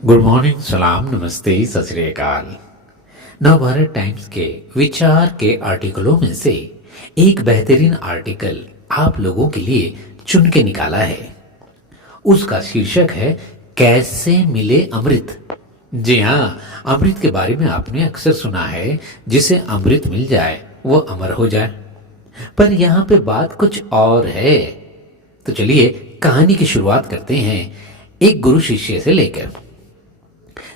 Good morning, सलाम, नमस्ते, सत श्री अकाल। नवभारत टाइम्स के विचार के आर्टिकलों में से एक बेहतरीन आर्टिकल आप लोगों के लिए चुन के निकाला है। उसका शीर्षक है कैसे मिले अमृत। जी हाँ, अमृत के बारे में आपने अक्सर सुना है, जिसे अमृत मिल जाए वो अमर हो जाए। पर यहाँ पे बात कुछ और है। तो चलिए कहानी की शुरुआत करते हैं एक गुरु शिष्य से लेकर।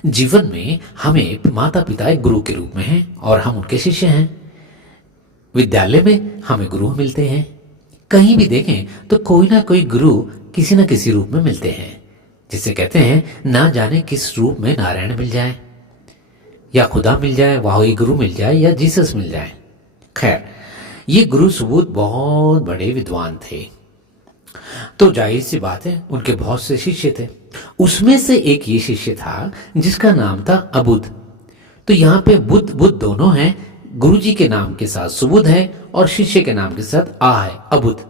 जीवन में हमें माता पिता एक गुरु के रूप में हैं और हम उनके शिष्य हैं। विद्यालय में हमें गुरु मिलते हैं। कहीं भी देखें तो कोई ना कोई गुरु किसी न किसी रूप में मिलते हैं, जिसे कहते हैं ना जाने किस रूप में नारायण मिल जाए या खुदा मिल जाए, वाही गुरु मिल जाए या जीसस मिल जाए। खैर, ये गुरु सुबोध बहुत बड़े विद्वान थे, तो जाहिर सी बात है उनके बहुत से शिष्य थे। उसमें से एक ये शिष्य था जिसका नाम था अबुध। तो यहाँ पे बुद्ध बुद्ध दोनों हैं। गुरु जी के नाम के साथ सुबुध है और शिष्य के नाम के साथ आ है, अबुध।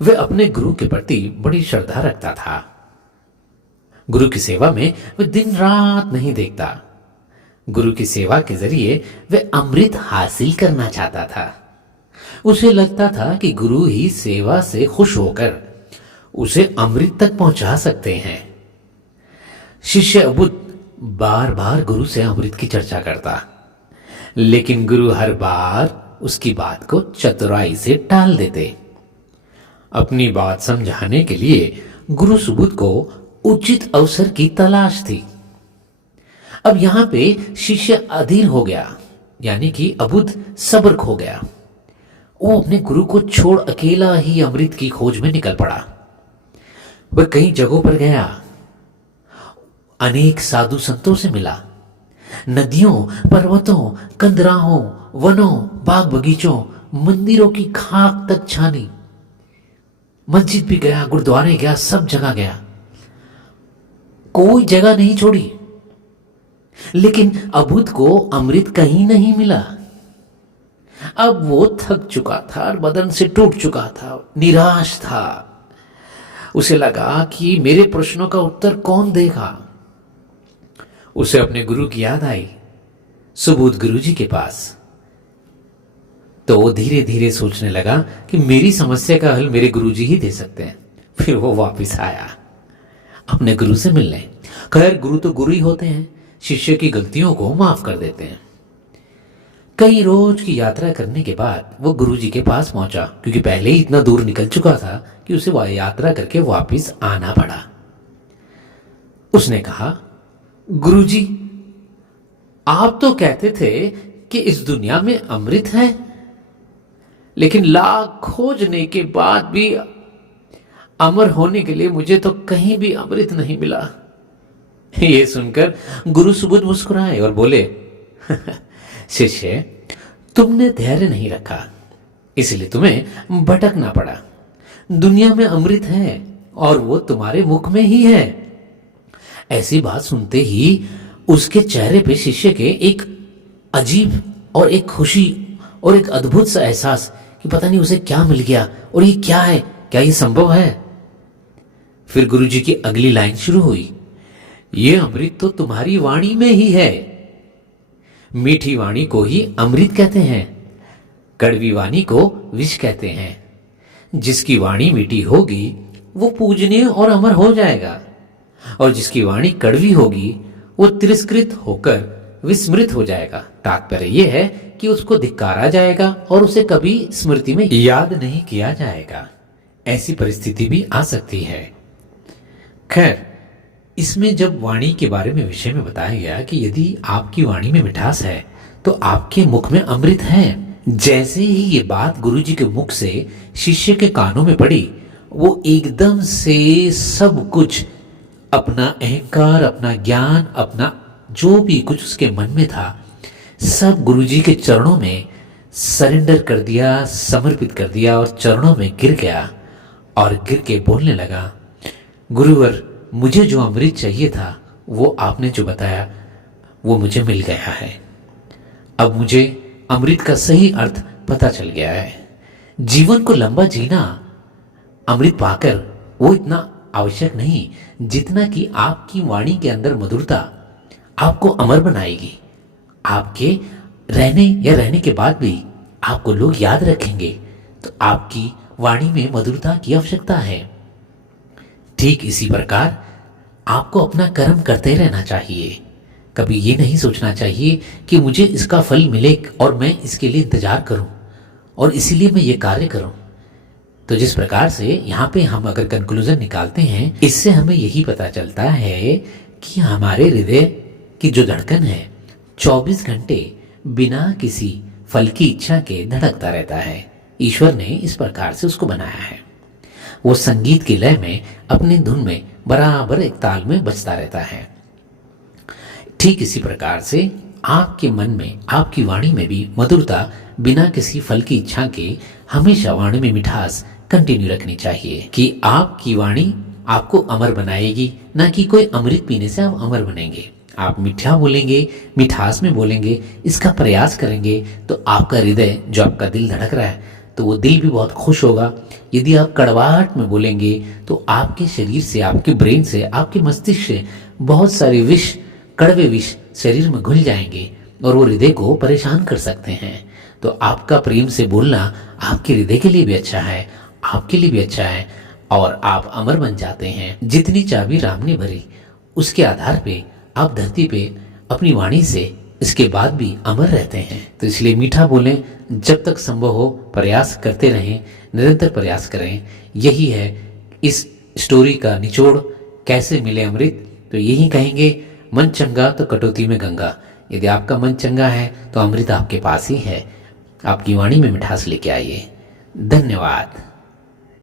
वह अपने गुरु के प्रति बड़ी श्रद्धा रखता था। गुरु की सेवा में वह दिन रात नहीं देखता। गुरु की सेवा के जरिए वह अमृत हासिल करना चाहता था। उसे लगता था कि गुरु ही सेवा से खुश होकर उसे अमृत तक पहुंचा सकते हैं। शिष्य अबुध बार बार गुरु से अमृत की चर्चा करता, लेकिन गुरु हर बार उसकी बात को चतुराई से टाल देते। अपनी बात समझाने के लिए गुरु सुबुध को उचित अवसर की तलाश थी। अब यहां पे शिष्य अधीर हो गया, यानी कि अबुध सब्र खो गया। वो अपने गुरु को छोड़ अकेला ही अमृत की खोज में निकल पड़ा। वह कई जगहों पर गया, अनेक साधु संतों से मिला, नदियों, पर्वतों, कंदराहों, वनों, बाग बगीचों, मंदिरों की खाक तक छानी। मस्जिद भी गया, गुरुद्वारे गया, सब जगह गया, कोई जगह नहीं छोड़ी। लेकिन अबुध को अमृत कहीं नहीं मिला। अब वो थक चुका था और बदन से टूट चुका था, निराश था। उसे लगा कि मेरे प्रश्नों का उत्तर कौन देगा। उसे अपने गुरु की याद आई, सुबोध गुरु जी के पास। तो वो धीरे धीरे सोचने लगा कि मेरी समस्या का हल मेरे गुरु जी ही दे सकते हैं। फिर वो वापस आया अपने गुरु से मिलने। खैर, गुरु तो गुरु ही होते हैं, शिष्य की गलतियों को माफ कर देते हैं। कई रोज की यात्रा करने के बाद वो गुरु जी के पास पहुंचा, क्योंकि पहले ही इतना दूर निकल चुका था कि उसे यात्रा करके वापस आना पड़ा। उसने कहा, गुरु जी, आप तो कहते थे कि इस दुनिया में अमृत है, लेकिन लाख खोजने के बाद भी अमर होने के लिए मुझे तो कहीं भी अमृत नहीं मिला। ये सुनकर गुरु सुबुध मुस्कुराए और बोले, शिष्य, तुमने धैर्य नहीं रखा, इसलिए तुम्हें भटकना पड़ा। दुनिया में अमृत है और वो तुम्हारे मुख में ही है। ऐसी बात सुनते ही उसके चेहरे पे शिष्य के एक अजीब और एक खुशी और एक अद्भुत सा एहसास कि पता नहीं उसे क्या मिल गया और ये क्या है, क्या ये संभव है। फिर गुरु जी की अगली लाइन शुरू हुई, ये अमृत तो तुम्हारी वाणी में ही है। मीठी वाणी को ही अमृत कहते हैं, कड़वी वाणी को विष कहते हैं। जिसकी वाणी मीठी होगी वो पूजनीय और अमर हो जाएगा, और जिसकी वाणी कड़वी होगी वो तिरस्कृत होकर विस्मृत हो जाएगा। तात्पर्य यह है कि उसको धिक्कारा जाएगा और उसे कभी स्मृति में याद नहीं किया जाएगा। ऐसी परिस्थिति भी आ सकती है। खैर, इसमें जब वाणी के बारे में विषय में बताया गया कि यदि आपकी वाणी में मिठास है तो आपके मुख में अमृत है। जैसे ही ये बात गुरु जी के मुख से शिष्य के कानों में पड़ी, वो एकदम से सब कुछ, अपना अहंकार, अपना ज्ञान, अपना जो भी कुछ उसके मन में था, सब गुरु जी के चरणों में सरेंडर कर दिया, समर्पित कर दिया और चरणों में गिर गया और गिर के बोलने लगा, गुरुवर, मुझे जो अमृत चाहिए था वो आपने जो बताया वो मुझे मिल गया है। अब मुझे अमृत का सही अर्थ पता चल गया है। जीवन को लंबा जीना, अमृत पाकर वो इतना आवश्यक नहीं जितना कि आपकी वाणी के अंदर मधुरता आपको अमर बनाएगी। आपके रहने या रहने के बाद भी आपको लोग याद रखेंगे, तो आपकी वाणी में मधुरता की आवश्यकता है। ठीक इसी प्रकार आपको अपना कर्म करते रहना चाहिए। कभी ये नहीं सोचना चाहिए कि मुझे इसका फल मिले और मैं इसके लिए इंतजार करूं और इसीलिए मैं ये कार्य करूं। तो जिस प्रकार से यहाँ पे हम अगर कंक्लूजन निकालते हैं, इससे हमें यही पता चलता है कि हमारे हृदय की जो धड़कन है 24 घंटे बिना किसी फल की इच्छा के धड़कता रहता है। ईश्वर ने इस प्रकार से उसको बनाया है। वो संगीत की लय में अपनी धुन में बराबर एक ताल में बजता रहता है। ठीक इसी प्रकार से आपके मन में, आपकी वाणी में भी मधुरता बिना किसी फल की इच्छा के हमेशा वाणी में मिठास कंटिन्यू रखनी चाहिए कि आपकी वाणी आपको अमर बनाएगी, ना कि कोई अमृत पीने से आप अमर बनेंगे। आप मीठा बोलेंगे, मिठास में बोलेंगे, इसका प्रयास करेंगे तो आपका हृदय, जो आपका दिल धड़क रहा है, तो वो दिल भी बहुत खुश होगा। यदि आप कड़वाहट में बोलेंगे तो आपके शरीर से, आपके ब्रेन से, आपके मस्तिष्क से बहुत सारे विष, कड़वे विष शरीर में घुल जाएंगे और वो हृदय को परेशान कर सकते हैं। तो आपका प्रेम से बोलना आपके हृदय के लिए भी अच्छा है, आपके लिए भी अच्छा है और आप अमर बन जाते हैं। जितनी चाबी राम ने भरी, उसके आधार पे आप धरती पे अपनी वाणी से इसके बाद भी अमर रहते हैं। तो इसलिए मीठा बोलें, जब तक संभव हो प्रयास करते रहें, निरंतर प्रयास करें। यही है इस स्टोरी का निचोड़। कैसे मिले अमृत? तो यही कहेंगे, मन चंगा तो कटौती में गंगा। यदि आपका मन चंगा है तो अमृत आपके पास ही है। आपकी वाणी में मिठास लेके आइए। धन्यवाद।